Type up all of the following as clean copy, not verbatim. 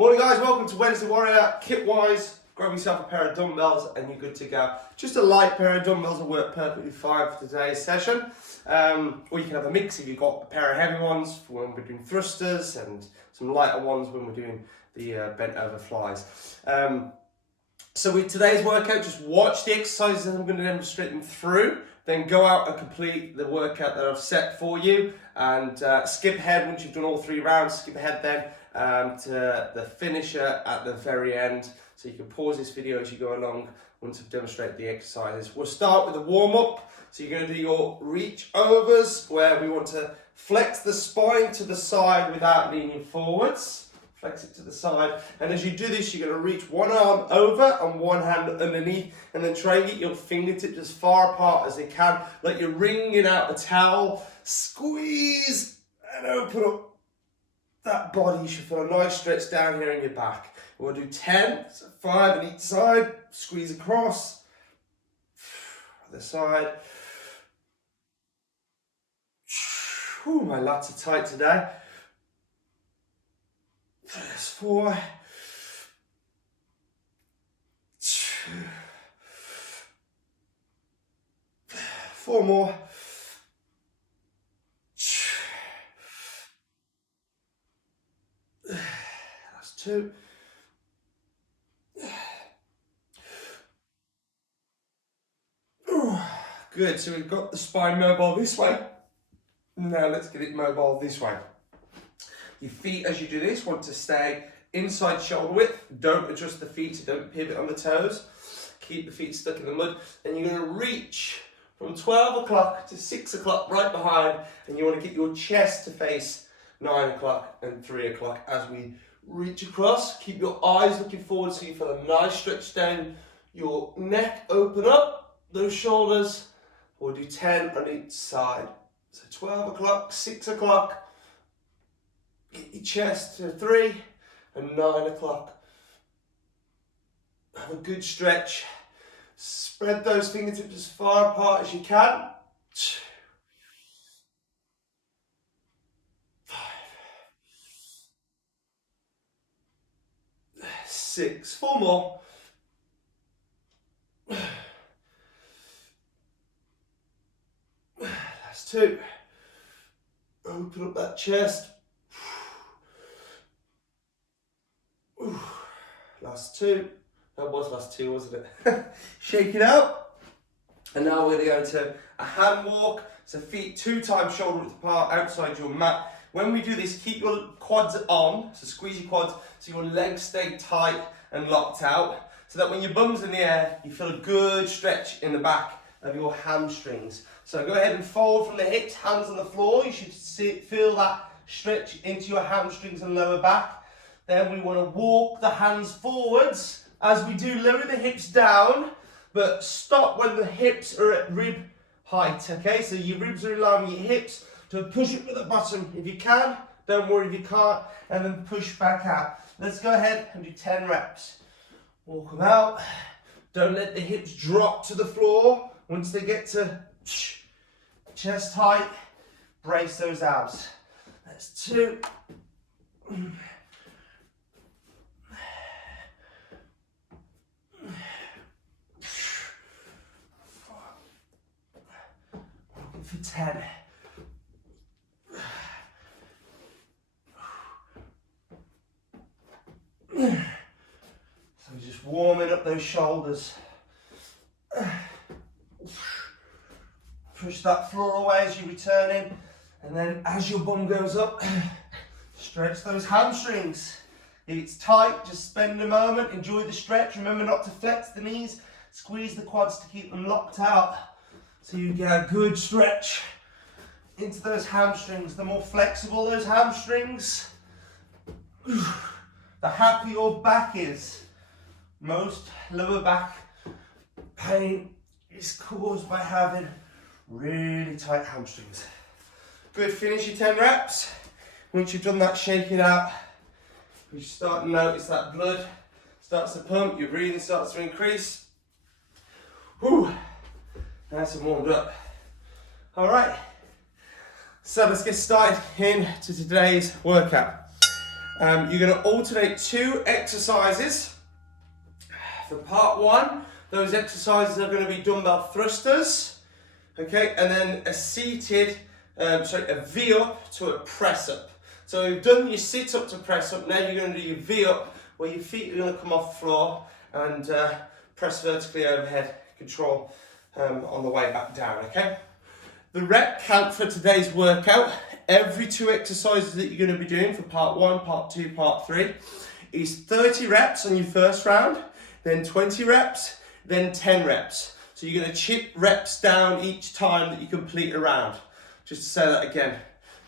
Morning guys, welcome to Wednesday Warrior. Kit wise, grab yourself a pair of dumbbells and you're good to go. Just a light pair of dumbbells will work perfectly fine for today's session. Or you can have a mix if you've got a pair of heavy ones for when we're doing thrusters and some lighter ones when we're doing the bent over flies. So with today's workout, just watch the exercises that I'm going to demonstrate them through. Then go out and complete the workout that I've set for you, and skip ahead once you've done all 3 rounds. Skip ahead then to the finisher at the very end, so you can pause this video as you go along once I've demonstrated the exercises. We'll start with a warm-up. So you're going to do your reach overs, where we want to flex the spine to the side without leaning forwards. Flex it to the side, and as you do this, you're going to reach one arm over and one hand underneath, and then try and get your fingertips as far apart as they can, like you're wringing out a towel. Squeeze and open up that body. You should feel a nice stretch down here in your back. We'll do 10, so 5 on each side. Squeeze across, other side. Ooh, my lats are tight today. 4, 4 more. That's 2. Good, so we've got the spine mobile this way. Now let's get it mobile this way. Your feet, as you do this, want to stay inside shoulder width. Don't adjust the feet, so don't pivot on the toes. Keep the feet stuck in the mud. And you're going to reach from 12 o'clock to 6 o'clock right behind. And you want to get your chest to face 9 o'clock and 3 o'clock as we reach across. Keep your eyes looking forward so you feel a nice stretch down your neck. Open up those shoulders. We'll do 10 on each side. So 12 o'clock, 6 o'clock. Get your chest to 3 and 9 o'clock. Have a good stretch. Spread those fingertips as far apart as you can. 5, 6, 4 more. That's 2. Open up that chest. Last 2. That was last 2, wasn't it? Shake it out. And now we're going to go into a hand walk. So feet 2 times shoulder width apart outside your mat. When we do this, keep your quads on. So squeeze your quads so your legs stay tight and locked out. So that when your bum's in the air, you feel a good stretch in the back of your hamstrings. So go ahead and fold from the hips, hands on the floor. You should feel that stretch into your hamstrings and lower back. Then we want to walk the hands forwards. As we do, lower the hips down, but stop when the hips are at rib height, okay? So your ribs are in line with your hips. So push it to the bottom if you can. Don't worry if you can't. And then push back out. Let's go ahead and do 10 reps. Walk them out. Don't let the hips drop to the floor. Once they get to chest height, brace those abs. That's 2. For 10. So just warming up those shoulders. Push that floor away as you return in, and then as your bum goes up, stretch those hamstrings. If it's tight, just spend a moment, enjoy the stretch. Remember not to flex the knees, squeeze the quads to keep them locked out. So you get a good stretch into those hamstrings. The more flexible those hamstrings, the happier your back is. Most lower back pain is caused by having really tight hamstrings. Good, finish your 10 reps. Once you've done that, shake it out. You start to notice that blood starts to pump, your breathing starts to increase. Whew. Nice and warmed up. All right, so let's get started into today's workout. You're going to alternate 2 exercises. For part 1, those exercises are going to be dumbbell thrusters, okay, and then a seated, a V up to a press up. So you've done your sit up to press up, now you're going to do your V up, where your feet are going to come off the floor and press vertically overhead, control on the way back down, okay? The rep count for today's workout, every 2 exercises that you're going to be doing for part 1, part 2, part 3, is 30 reps on your first round, then 20 reps, then 10 reps. So you're going to chip reps down each time that you complete a round. Just to say that again.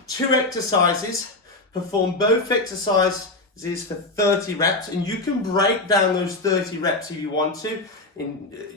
2 exercises, perform both exercises for 30 reps, and you can break down those 30 reps if you want to.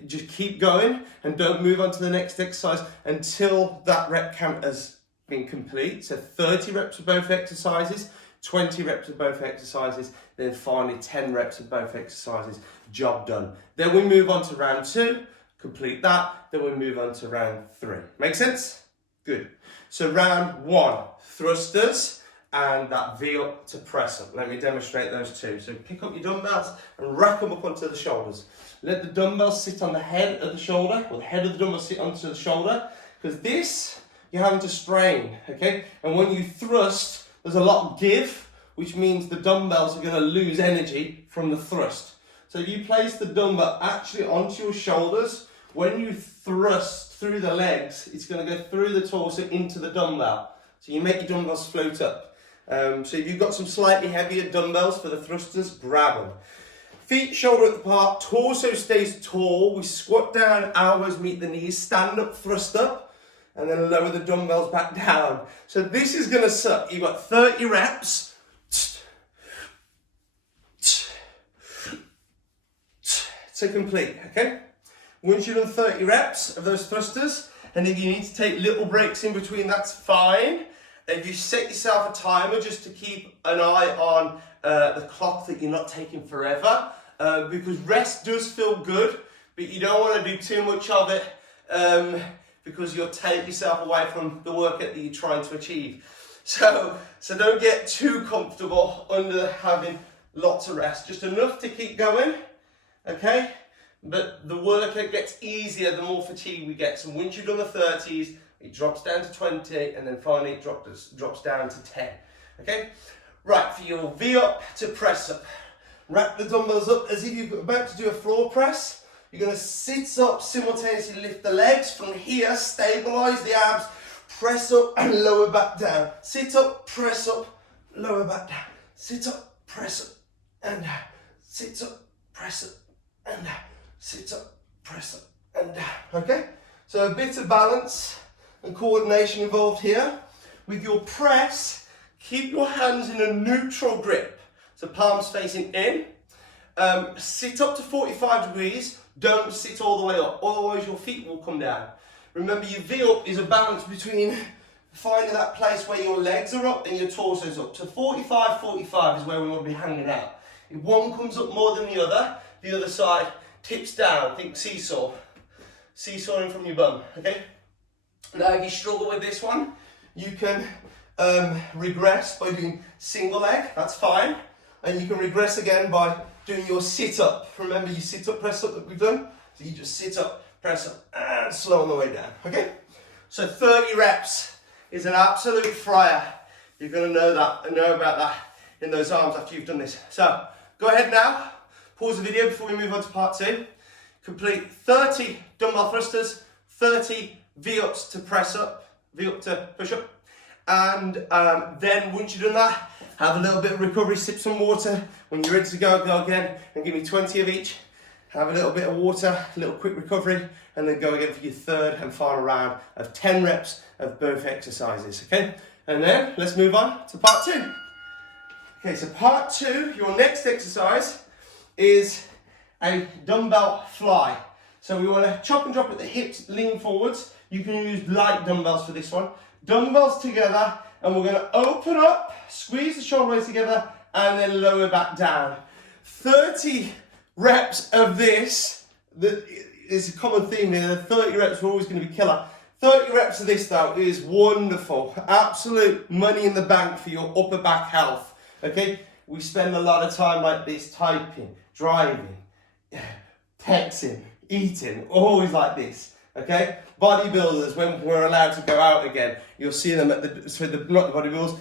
Just keep going and don't move on to the next exercise until that rep count has been complete. So 30 reps of both exercises, 20 reps of both exercises, then finally 10 reps of both exercises. Job done. Then we move on to round 2, complete that, then we move on to round 3. Make sense? Good. So round 1, thrusters and that V up to press up. Let me demonstrate those 2. So pick up your dumbbells and rack them up onto the shoulders. Let the dumbbells sit on the head of the shoulder, or the head of the dumbbell sit onto the shoulder, because this, you're having to strain, okay? And when you thrust, there's a lot of give, which means the dumbbells are going to lose energy from the thrust. So if you place the dumbbell actually onto your shoulders, when you thrust through the legs, it's going to go through the torso into the dumbbell. So you make your dumbbells float up. So if you've got some slightly heavier dumbbells for the thrusters, grab them. Feet shoulder width apart, torso stays tall. We squat down, elbows meet the knees, stand up, thrust up, and then lower the dumbbells back down. So this is going to suck. You've got 30 reps. To complete, okay? Once you've done 30 reps of those thrusters, and if you need to take little breaks in between, that's fine. If you set yourself a timer just to keep an eye on the clock that you're not taking forever, because rest does feel good, but you don't want to do too much of it because you'll take yourself away from the workout that you're trying to achieve. So don't get too comfortable under having lots of rest, just enough to keep going. Okay, but the workout gets easier the more fatigue we get. So once you've done the 30s, it drops down to 20, and then finally it drops down to 10. Okay, right, for your V up to press up, wrap the dumbbells up as if you're about to do a floor press. You're going to sit up, simultaneously lift the legs from here, stabilize the abs, press up and lower back down. Sit up, press up, lower back down. Sit up, press up, and down. Sit up, press up, and down. Sit up, press up, and down. Okay? So a bit of balance and coordination involved here. With your press, keep your hands in a neutral grip. So palms facing in. Sit up to 45 degrees. Don't sit all the way up, otherwise your feet will come down. Remember, your V up is a balance between finding that place where your legs are up and your torso's up. So 45 is where we want to be hanging out. If one comes up more than the other side tips down. Think seesaw. Seesawing from your bum, okay? Now if you struggle with this one, you can regress by doing single leg, that's fine. And you can regress again by doing your sit up. Remember your sit up, press up that we've done? So you just sit up, press up, and slow on the way down, okay? So 30 reps is an absolute fryer. You're gonna know that and know about that in those arms after you've done this. So go ahead now, pause the video before we move on to part 2. Complete 30 dumbbell thrusters, 30 V-ups to press up, V-up to push up. And then once you've done that, have a little bit of recovery, sip some water. When you're ready to go again, and give me 20 of each. Have a little bit of water, a little quick recovery, and then go again for your third and final round of 10 reps of both exercises, okay? And then let's move on to part 2. Okay, so part 2, your next exercise is a dumbbell fly. So we want to chop and drop at the hips, lean forwards. You can use light dumbbells for this one. Dumbbells together, and we're going to open up, squeeze the shoulder blades together, and then lower back down. 30 reps of this, is a common theme here, the 30 reps are always going to be killer. 30 reps of this though is wonderful. Absolute money in the bank for your upper back health. Okay, we spend a lot of time like this typing, driving, texting, eating, always like this, okay? Bodybuilders, when we're allowed to go out again, you'll see them at not the bodybuilders,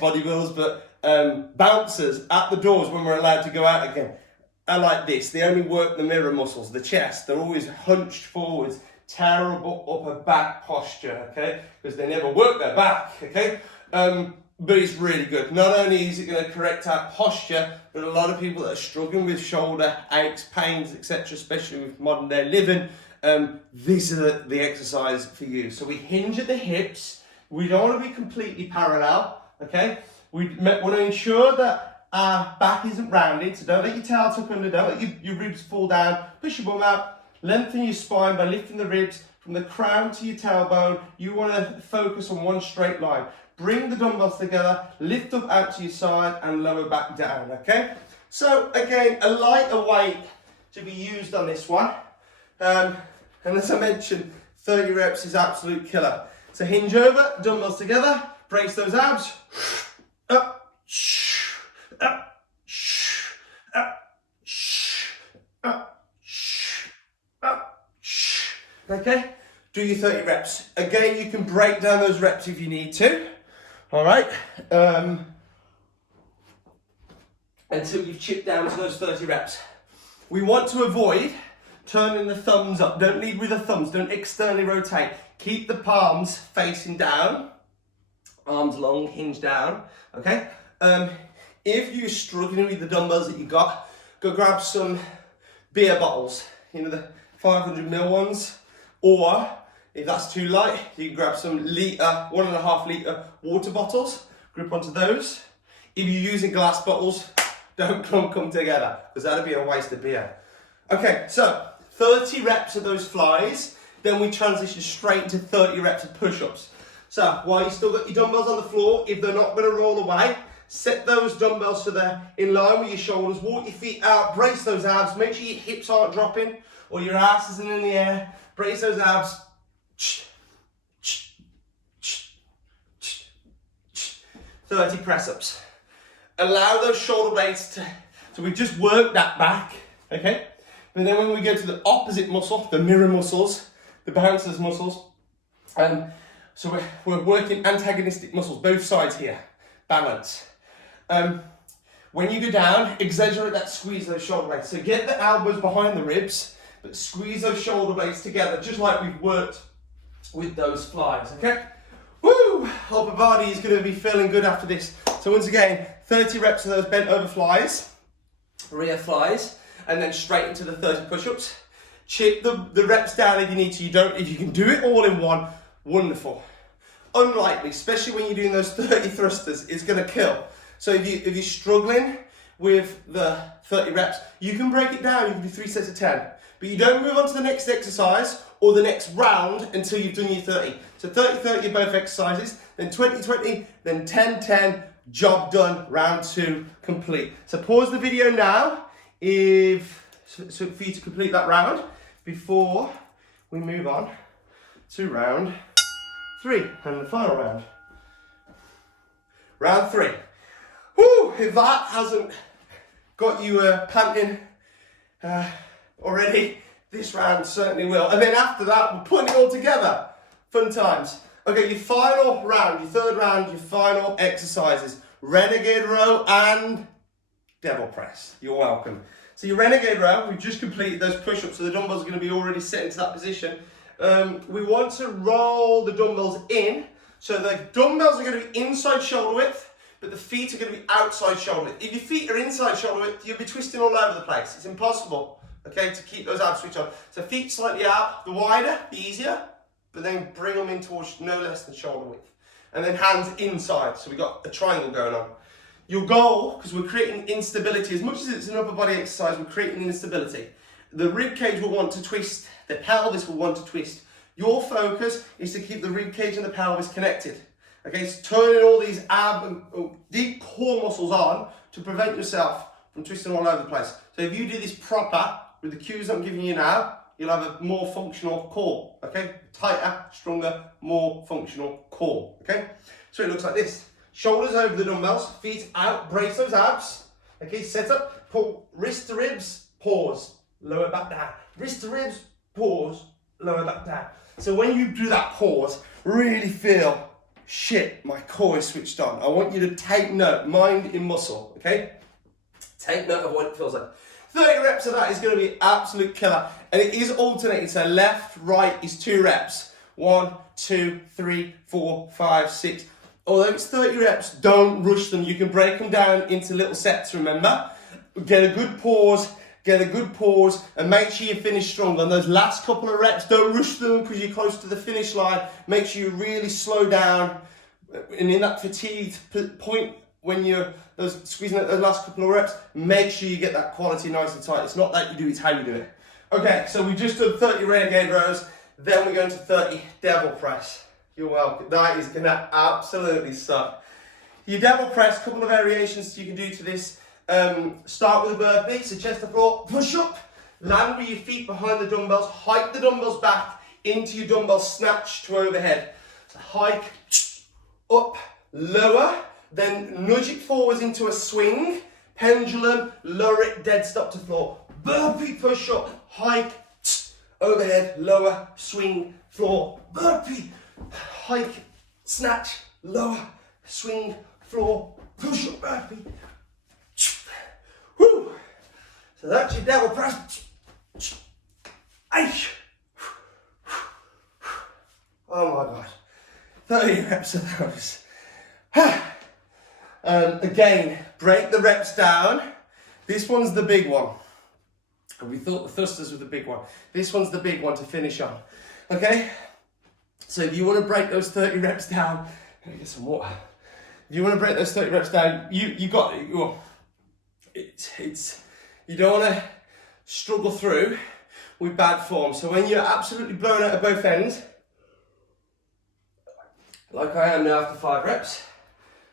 bodybuilders, but bouncers at the doors when we're allowed to go out again are like this. They only work the mirror muscles, the chest. They're always hunched forwards. Terrible upper back posture, okay? Because they never work their back, okay? But it's really good. Not only is it going to correct our posture, but a lot of people that are struggling with shoulder aches, pains, etc., especially with modern day living, this is the exercise for you. So we hinge at the hips. We don't want to be completely parallel, okay? We want to ensure that our back isn't rounded, so don't let your tail tuck under, don't let your ribs fall down, push your bum out, lengthen your spine by lifting the ribs from the crown to your tailbone. You want to focus on one straight line. Bring the dumbbells together, lift up out to your side and lower back down, okay? So again, a lighter weight to be used on this one. And as I mentioned, 30 reps is absolute killer. So hinge over, dumbbells together, brace those abs. Up, up, up, up, okay? Do your 30 reps. Again, you can break down those reps if you need to. All right? Until you've chipped down to those 30 reps. We want to avoid turning the thumbs up. Don't lead with the thumbs. Don't externally rotate. Keep the palms facing down. Arms long, hinge down. Okay? If you're struggling with the dumbbells that you got, go grab some beer bottles. You know, the 500ml ones. Or if that's too light, you can grab some 1.5 litre water bottles, grip onto those. If you're using glass bottles, don't come together, because that'd be a waste of beer. Okay, so 30 reps of those flies, then we transition straight into 30 reps of push-ups. So while you still got your dumbbells on the floor, if they're not gonna roll away, set those dumbbells so they're in line with your shoulders, walk your feet out, brace those abs, make sure your hips aren't dropping or your ass isn't in the air, brace those abs. 30 press-ups. Allow those shoulder blades to, so we've just worked that back, okay? But then when we go to the opposite muscle, the mirror muscles, the bouncers muscles, so we're working antagonistic muscles, both sides here, balance. When you go down, exaggerate that squeeze those shoulder blades. So get the elbows behind the ribs, but squeeze those shoulder blades together, just like we've worked with those flies, okay? Woo! Upper body is gonna be feeling good after this. So once again, 30 reps of those bent over flies, rear flies, and then straight into the 30 push-ups. Chip the reps down if you need to. If you can do it all in one, wonderful. Unlikely, especially when you're doing those 30 thrusters, it's gonna kill. So if you're struggling with the 30 reps, you can break it down. You can do 3 sets of 10. But you don't move on to the next exercise or the next round until you've done your 30. So 30-30 in both exercises, then 20-20, then 10-10, job done, round 2 complete. So pause the video now so for you to complete that round before we move on to round 3 and the final round. Round 3. Woo! If that hasn't got you panting already, this round certainly will. And then after that, we're putting it all together. Fun times. Okay, your final round, your third round, your final exercises. Renegade row and devil press. You're welcome. So your renegade row, we've just completed those push-ups, so the dumbbells are going to be already set into that position. We want to roll the dumbbells in, so the dumbbells are going to be inside shoulder width, but the feet are going to be outside shoulder width. If your feet are inside shoulder width, you'll be twisting all over the place. It's impossible, okay, to keep those abs switched on. So feet slightly out, the wider, the easier, but then bring them in towards no less than shoulder width. And then hands inside, so we've got a triangle going on. Your goal, because we're creating instability, as much as it's an upper body exercise, we're creating instability. The rib cage will want to twist, the pelvis will want to twist. Your focus is to keep the rib cage and the pelvis connected. Okay, so turning all these ab and deep core muscles on to prevent yourself from twisting all over the place. So if you do this proper, with the cues I'm giving you now, you'll have a more functional core, okay? Tighter, stronger, more functional core, okay? So it looks like this. shoulders over the dumbbells, feet out, brace those abs. Okay, set up, pull, wrist to ribs, pause, lower back down. Wrist to ribs, pause, lower back down. So when you do that pause, really feel, shit, my core is switched on. I want you to take note, mind in muscle, okay? Take note of what it feels like. 30 reps of that is going to be absolute killer. And it is alternating, so left, right is 2 reps. 1, 2, 3, 4, 5, 6. Although it's 30 reps, don't rush them. You can break them down into little sets, remember? Get a good pause, and make sure you finish strong. On those last couple of reps, don't rush them because you're close to the finish line. Make sure you really slow down. And in that fatigued point, when you're squeezing out those last couple of reps, make sure you get that quality nice and tight. It's not that you do, it's how you do it. Okay, so we just done 30 renegade rows, then we're going to 30 devil press. You're welcome. That is gonna absolutely suck. Your devil press, couple of variations you can do to this. Start with a burpee, so chest to floor, push up, land with your feet behind the dumbbells, hike the dumbbells back into your dumbbell snatch to overhead. So hike, up, lower, then nudge it forwards into a swing, pendulum, lower it, dead stop to floor. Burpee push up, hike, overhead, lower, swing, floor, burpee, hike, snatch, lower, swing, floor, push up, burpee. Woo! So that's your devil press. Oh my God. 30 reps of those. Again, break the reps down. This one's the big one. And we thought the thrusters were the big one. This one's the big one to finish on. Okay? So if you want to break those 30 reps down, let me get some water. If you want to break those 30 reps down, you got it. You don't want to struggle through with bad form. So when you're absolutely blown out of both ends, like I am now after 5 reps,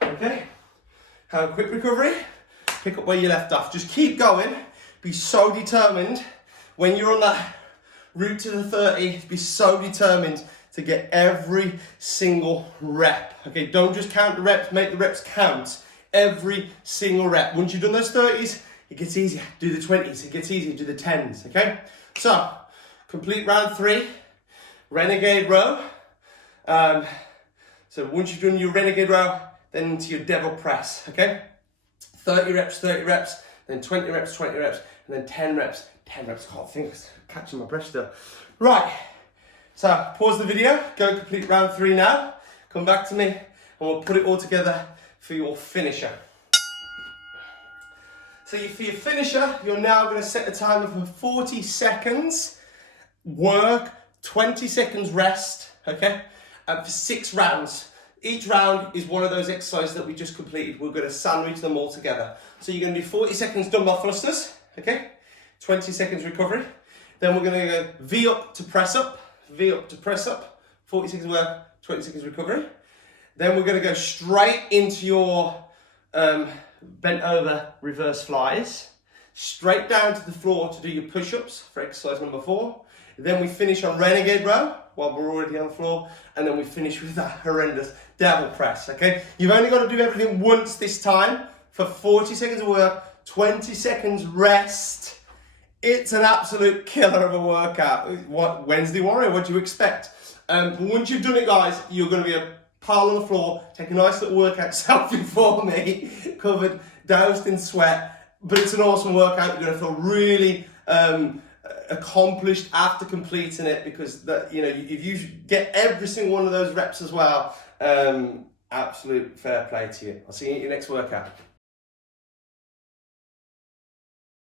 okay? Have a quick recovery, pick up where you left off. Just keep going, be so determined. When you're on that route to the 30, be so determined to get every single rep. Okay, don't just count the reps, make the reps count. Every single rep. Once you've done those 30s, it gets easier. Do the 20s, it gets easier. Do the 10s, okay? So, complete round 3, renegade row. So once you've done your renegade row, then into your devil press, okay? 30 reps, then 20 reps, and then 10 reps. I can't think, catching my breath still. Right, so pause the video, go complete round 3 now. Come back to me, and we'll put it all together for your finisher. So for your finisher, you're now going to set a timer for 40 seconds, work, 20 seconds rest, okay? For 6 rounds. Each round is one of those exercises that we just completed. We're going to sandwich them all together. So you're going to do 40 seconds dumbbell thrusters, okay? 20 seconds recovery. Then we're going to go V up to press up, 40 seconds work, 20 seconds recovery. Then we're going to go straight into your bent over reverse flies, straight down to the floor to do your push-ups for exercise number 4. Then we finish on renegade row while we're already on the floor, and then we finish with that horrendous devil press, okay? You've only got to do everything once this time for 40 seconds of work, 20 seconds rest. It's an absolute killer of a workout. What, Wednesday Warrior, what do you expect? Once you've done it, guys, you're going to be a pile on the floor, take a nice little workout selfie for me, covered, doused in sweat, but it's an awesome workout. You're going to feel really accomplished after completing it, because that, you know, if you get every single one of those reps as well, absolute fair play to you. I'll see you at your next workout.